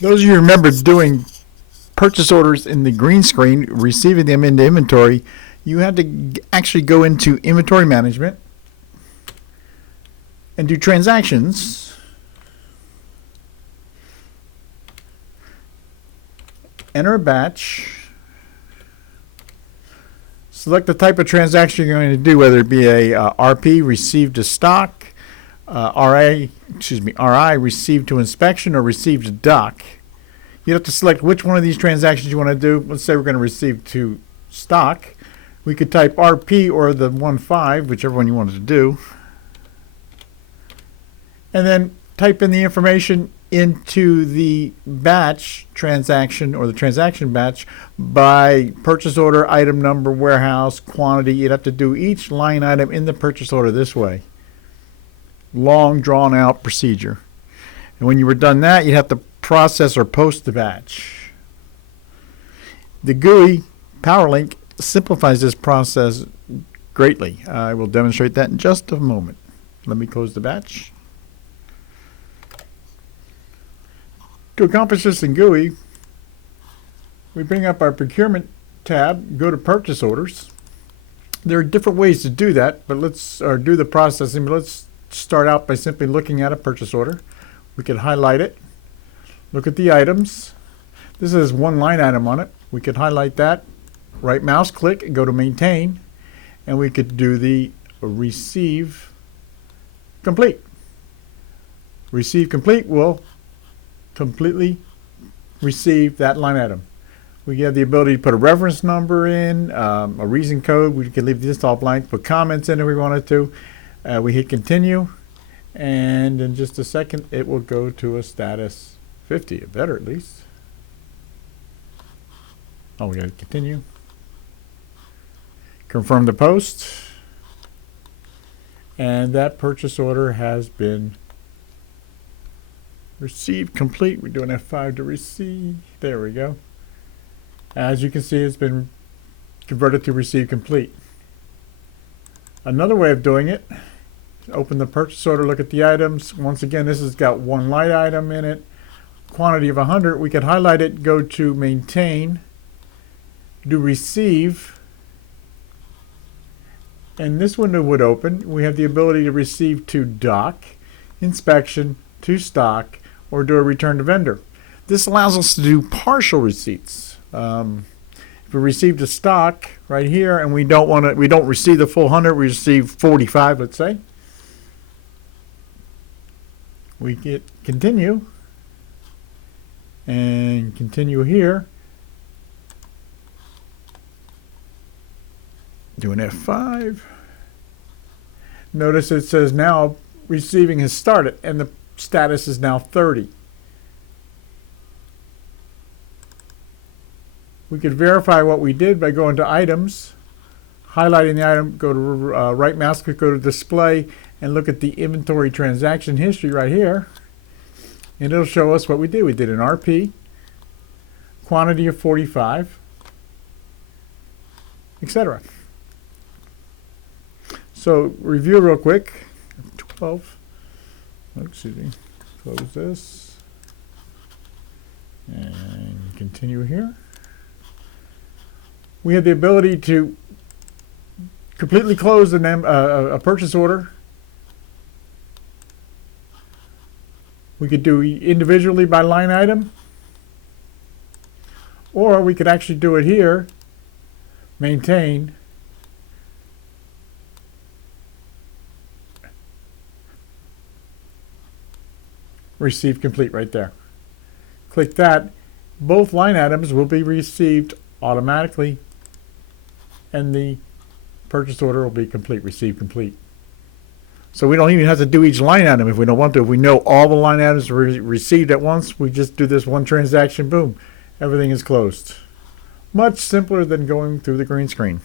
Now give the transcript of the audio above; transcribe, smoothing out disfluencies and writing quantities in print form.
Those of you who remember doing purchase orders in the green screen, receiving them into inventory, you had to actually go into inventory management and do transactions. Enter a batch. Select the type of transaction you're going to do, whether it be a RP, received to stock, RI received to inspection, or received to dock. You have to select which one of these transactions you want to do. Let's say we're going to receive to stock. We could type RP or the 1.5, whichever one you wanted to do, and then type in the information into the batch transaction or the transaction batch by purchase order, item number, warehouse, quantity. You'd have to do each line item in the purchase order this way. Long drawn out procedure. And when you were done that, you'd have to process or post the batch. The GUI PowerLink simplifies this process greatly. I will demonstrate that in just a moment. Let me close the batch. To accomplish this in GUI, we bring up our procurement tab, go to purchase orders. There are different ways to do that, but let's do the processing. But let's start out by simply looking at a purchase order. We could highlight it, look at the items. This has one line item on it. We could highlight that, right mouse click, and go to maintain, and we could do the receive complete. Receive complete will completely receive that line item. We have the ability to put a reference number in, a reason code. We can leave this all blank, put comments in if we wanted to. We hit continue, and in just a second it will go to a status 50, better at least. Oh, we got to continue. Confirm the post, and that purchase order has been received complete. We're doing F5 to receive. There we go. As you can see, it's been converted to receive complete. Another way of doing it, open the purchase order, look at the items. Once again, this has got one light item in it, quantity of 100. We could highlight it, go to maintain, do receive, and this window would open. We have the ability to receive to dock, inspection, to stock, or do a return to vendor. This allows us to do partial receipts. If we received a stock right here and we don't receive the full 100, we receive 45, let's say. We get continue and continue here. Do an F5. Notice it says now receiving has started and the status is now 30. We could verify what we did by going to items, highlighting the item, go to right mouse click, go to display, and look at the inventory transaction history right here. And it'll show us what we did. We did an RP, quantity of 45, etc. So review real quick. 12. Oh, excuse me. Close this. And continue here. We have the ability to completely close a purchase order. We could do individually by line item, or we could actually do it here, maintain, receive complete right there. Click that. Both line items will be received automatically, and the purchase order will be complete, receive complete. So we don't even have to do each line item if we don't want to. If we know all the line items are received at once, we just do this one transaction, boom, everything is closed. Much simpler than going through the green screen.